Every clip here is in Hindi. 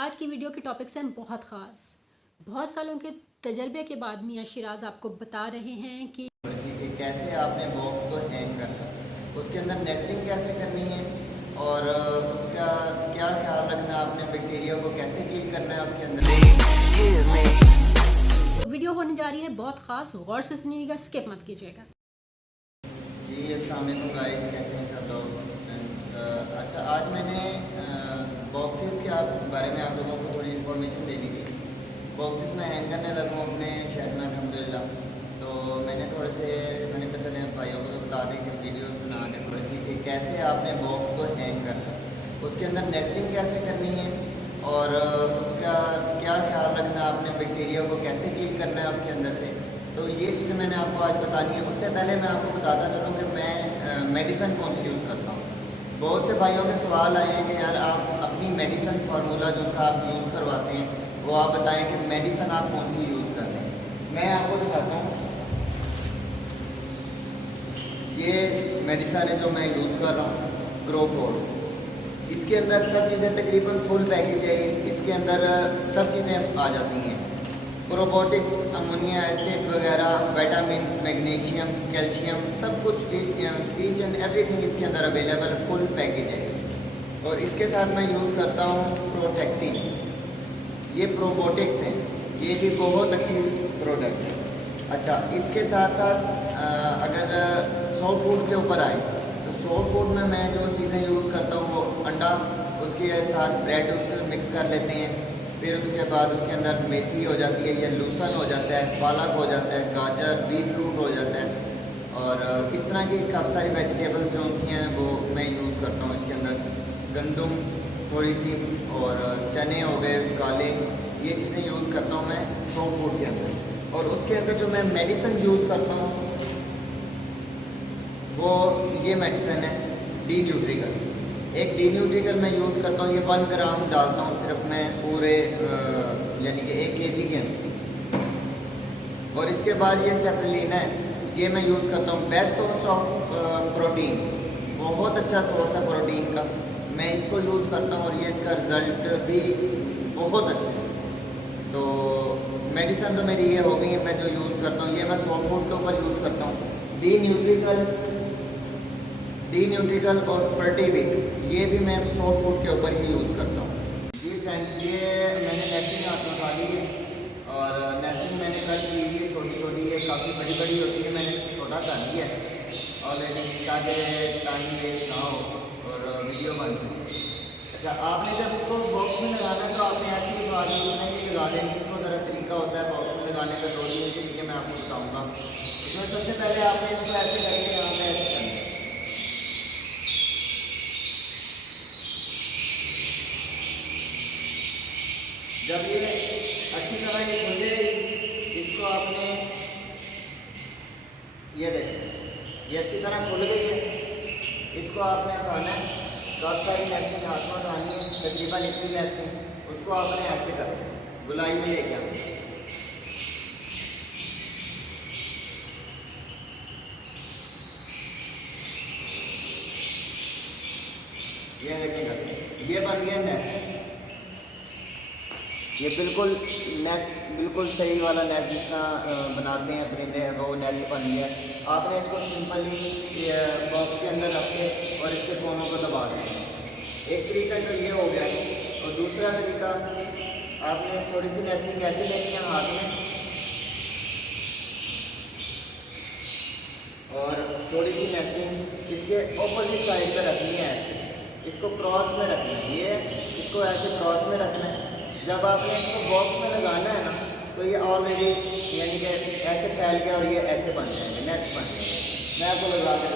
आज की वीडियो के टॉपिक्स हैं बहुत ख़ास। बहुत सालों के तजर्बे के बाद मियाँ शिराज आपको बता रहे हैं कि कैसे आपने बॉक्स को हैंग करना है, उसके अंदर नेस्टिंग कैसे करनी है और उसका क्या ख्याल रखना है, आपने बैक्टीरिया को कैसे किल करना है उसके अंदर। वीडियो होने जा रही है बहुत ख़ास, गौर से सुनिएगा, स्किप मत कीजिएगा। जी अस्सलाम वालेकुम गाइस, कैसे हैं सब लोग। अच्छा, आज मैंने बॉक्सेस के बारे में आप लोगों को थोड़ी इन्फॉर्मेशन देनी थी। बॉक्सेस में हैंग करने लगा हूँ अपने शहर में अल्हम्दुलिल्लाह। तो मैंने कहा चले भाइयों को भी बता दें कि वीडियोस बना के थोड़ी सी कि कैसे आपने बॉक्स को हैंग करना है, उसके अंदर नेस्टिंग कैसे करनी है और उसका क्या ख्याल रखना है, आपने बैक्टीरिया को कैसे किल करना है उसके अंदर से। तो ये चीज़ें मैंने आपको आज बतानी है। उससे पहले मैं आपको बताता चलूँ कि मैं मेडिसिन कौन सी यूज़ करता हूँ। बहुत से भाइयों के सवाल आए हैं कि यार आप अपनी मेडिसिन फार्मूला जो सा आप यूज़ करवाते हैं वो आप बताएं कि मेडिसिन आप कौन सी यूज़ करते हैं। मैं आपको दिखाता हूँ, ये मेडिसिन है जो मैं यूज़ कर रहा हूँ, ग्रोफोर्ड। इसके अंदर सब चीज़ें तकरीबन फुल पैकेज है। इसके अंदर सब चीज़ें आ जाती हैं, प्रोबायोटिक्स, अमोनिया एसिड वगैरह, विटामिन, मैग्नीशियम, कैल्शियम, सब कुछ ईच एंड एवरीथिंग इसके अंदर अवेलेबल, फुल पैकेज है। और इसके साथ मैं यूज़ करता हूँ प्रोटेक्सिन। ये प्रोबायोटिक्स हैं, ये भी बहुत अच्छी प्रोडक्ट है। अच्छा, इसके साथ साथ अगर सॉफ्ट फूड के ऊपर आए तो सॉफ्ट फूड में मैं जो चीज़ें यूज़ करता हूँ वो अंडा, उसके साथ ब्रेड उसके मिक्स कर लेते हैं। फिर उसके बाद उसके अंदर मेथी हो जाती है, या लूसन हो जाता है, पालक हो जाता है, गाजर, बीटरूट हो जाता है। और इस तरह की काफ़ी सारी वेजिटेबल्स जो होती हैं वो मैं यूज़ करता हूँ इसके अंदर। गंदम थोड़ी सी और चने हो गए काले, ये चीज़ें यूज़ करता हूँ मैं सॉफ्ट फूड के अंदर। और उसके अंदर जो मैं मेडिसिन यूज़ करता हूँ वो ये मेडिसिन है डी न्यूट्रिकल। एक डी न्यूट्रिकल मैं यूज़ करता हूँ, ये 1 ग्राम डालता हूँ सिर्फ मैं पूरे यानी कि 1 kg के अंदर। और इसके बाद ये सेप्रुलिन है, ये मैं यूज़ करता हूँ। बेस्ट सोर्स ऑफ प्रोटीन, बहुत अच्छा सोर्स है प्रोटीन का, मैं इसको यूज़ करता हूँ और ये इसका रिज़ल्ट भी बहुत अच्छा है। तो मेडिसिन तो मेरी ये हो गई है मैं जो यूज़ करता हूँ, ये मैं सॉफ्ट फूड के ऊपर यूज़ करता हूँ। डी न्यूट्रिकल और फर्टिविक, ये भी मैं सॉफ्ट फूड के ऊपर ही यूज़ करता हूँ। जी फ्रेंड्स, ये मैंने नेस्टिंग आपको खा ली है और नेस्टिंग मैंने कर ली है छोटी छोटी, ये काफ़ी बड़ी बड़ी होती है, मैंने छोटा कर लिया है ऑलरेडी ताकि टाइम वेस्ट ना हो और वीडियो बन जाए। अच्छा, आपने जब इसको बॉक्स में लगाना है तो आपने ऐसी लगा दी, नहीं लगा देनी। इसको ज़रा तरीका होता है बॉक्स में लगाने का, 2-3 तरीके मैं आपको बताऊँगा। इसमें सबसे पहले आपने इसको ऐसे करके यहाँ पे ऐसे करना है। जब ये अच्छी तरह ये खुल जाएगी, इसको आपने ये देखें, ये अच्छी तरह खुल गई है, इसको आपने उठाना है। बहुत सारी नेस्टिंग हाथ में उठानी है, तकरीबन इतनी नेस्टिंग, उसको आपने ऐसे करना है, गुलाई में लेके आना। ये देखेंगे, ये बन गया नेस्ट। ये बिल्कुल नेट, बिल्कुल सही वाला नेट जितना बनाते हैं परिंदे, वो नेट बन गया। आपने इसको सिंपली बॉक्स के अंदर रख के और इसके कोनों को दबा देना। एक तरीका तो ये हो गया। और दूसरा तरीका, आपने थोड़ी सी नेटिंग ऐसे लेनी है हाथ में और थोड़ी सी नेटिंग इसके ऑपोजिट साइड पर रखनी है, ऐसे इसको क्रॉस में रखना है, ये इसको ऐसे क्रॉस में रखना है। जब आपने इसको बॉक्स में लगाना है ना तो ये ऑलरेडी यानी कि ऐसे फैल गया और ये ऐसे बन जाएंगे, नेस्ट बन जाएंगे। मैं आपको लगा दूँ।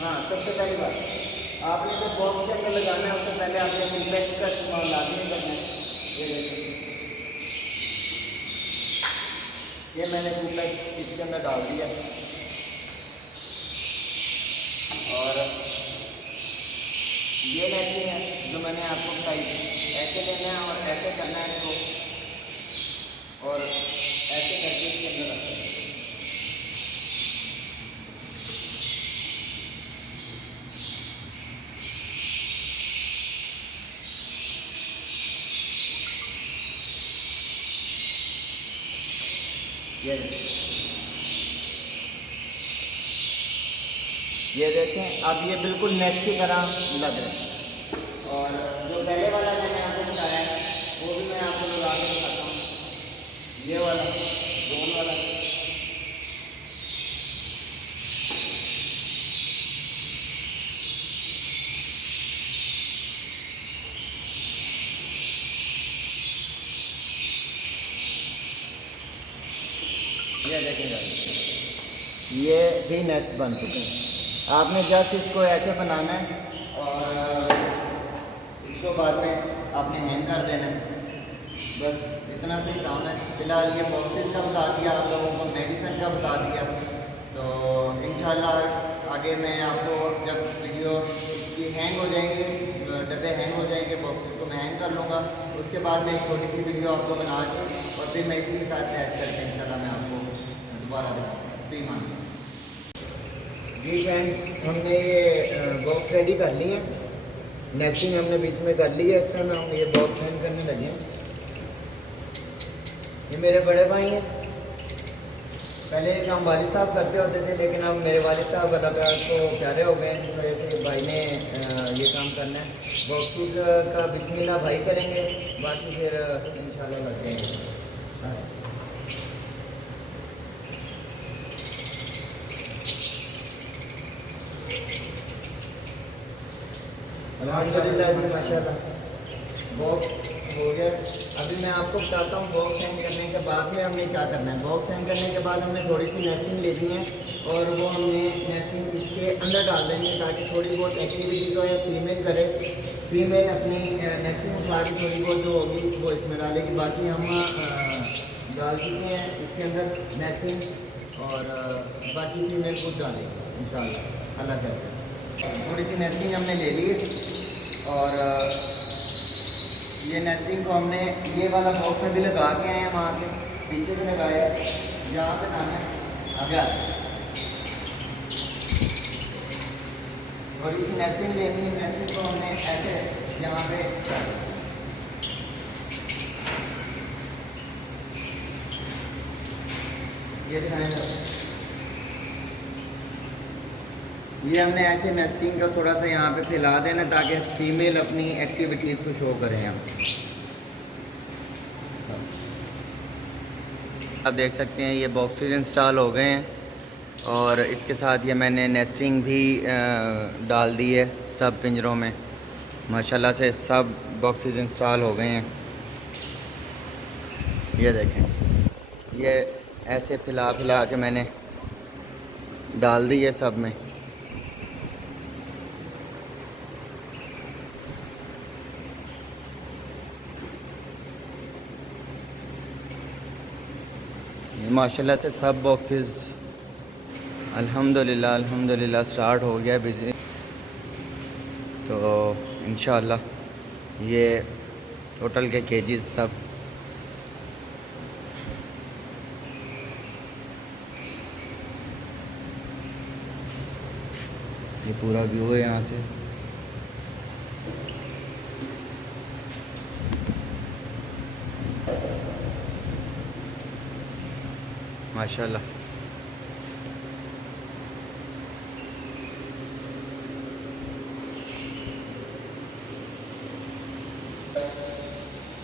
हाँ, सबसे पहली बात, आपने जब बॉक्स के अंदर लगाना है उससे पहले आपने इम्पैक्ट का इस्तेमाल लाजमी करना है। ये देखिए, ये मैंने इम्पैक्ट इसके अंदर डाल दिया और ये नेटिंग है जो मैंने आपको बताई, ऐसे लेना है और ऐसे करना है इसको और ऐसे करके इसके अंदर रखना है। ये देखें, अब ये बिल्कुल नेट की तरह लग रहे हैं। और जो पहले वाला मैंने आपको बताया है वो भी मैं आपको लगा के दिखाता हूँ। ये वाला ड्रोन वाला, ये देखेंगे, ये भी नेस्ट बन चुके हैं। आपने जस्ट इसको ऐसे बनाना है और इसको बाद में आपने हैंग कर देना है। बस इतना सी काम है। फ़िलहाल ये बॉक्सेस का बता दिया, आप लोगों को मेडिसिन का बता दिया। तो इंशाल्लाह आगे मैं आपको जब वीडियो इसकी हैंग हो जाएंगे, डब्बे हैंग हो जाएंगे, बॉक्सेस को मैं हैंग कर लूँगा। उसके बाद में एक छोटी सी वीडियो आपको बना के और फिर मैं इसी के साथ ऐड करके इंशाल्लाह मैं आपको दोबारा दूँगा। मान जी फ्रेंड, हमने ये बॉक्स रेडी कर ली है, नेस्टिंग हमने बीच में कर ली है। इस टाइम हम ये बॉक्स हैंग करने लगे हैं। ये मेरे बड़े भाई हैं। पहले ये काम वालिद साहब करते होते थे, लेकिन अब मेरे वालिद साहब अल्लाह को प्यारे हो गए, जिस वजह से भाई ने ये काम करना है। बॉक्स का बिस्मिल्लाह भाई करेंगे, बाकी फिर इंशाल्लाह लग जाएंगे। अल्हम्दुलिल्लाह जी, माशाल्लाह बॉक्स हो गया। अभी मैं आपको बताता हूँ बॉक्स हैंग करने के बाद में हमने क्या करना है। बॉक्स हैंग करने के बाद हमने थोड़ी सी नेस्टिंग लेनी है और वो हमने नेस्टिंग इसके अंदर डाल देंगे ताकि थोड़ी बहुत एक्टिविटी जो है फीमेल करे। फीमेल अपनी नेस्टिंग उठा के थोड़ी बहुत जो होगी वो इसमें डालेगी। बाकी हम डाल चुके हैं इसके अंदर नेस्टिंग और बाकी फीमेल खुद डालेगी इंशाल्लाह, अल्लाह कहते हैं। थोड़ी सी नेस्टिंग हमने ले ली है और ये नेस्टिंग को हमने ये वाला बॉक्स में भी लगा के आए हैं, वहाँ से पीछे भी लगाया है, यहाँ पे डालना है आगे और इस नेस्टिंग लेनी है। नेस्टिंग को हमने ऐसे यहाँ पे ये दिखाएंगे। ये हमने ऐसे नेस्टिंग का थोड़ा सा यहाँ पे फैला देना ताकि फीमेल अपनी एक्टिविटीज़ को शो करें। हम आप देख सकते हैं ये बॉक्सेस इंस्टॉल हो गए हैं और इसके साथ ये मैंने नेस्टिंग भी डाल दी है सब पिंजरों में। माशाल्लाह से सब बॉक्सेस इंस्टॉल हो गए हैं। ये देखें, ये ऐसे फैला के मैंने डाल दी है सब में। माशाल्लाह से सब बॉक्सेस अल्हम्दुलिल्लाह स्टार्ट हो गया बिजनेस। तो इंशाल्लाह ये टोटल के केजीज सब ये पूरा व्यू है यहाँ से। माशाल्लाह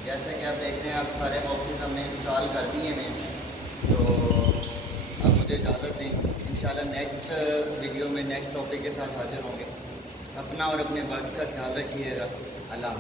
जैसा कि आप देख रहे हैं, आप सारे बॉक्सेस हमने इंस्टॉल कर दिए हैं। तो अब मुझे इजाज़त दें, इंशाल्लाह नेक्स्ट वीडियो में नेक्स्ट टॉपिक के साथ हाजिर होंगे। अपना और अपने वर्क का ख्याल रखिएगा। अल्लाह।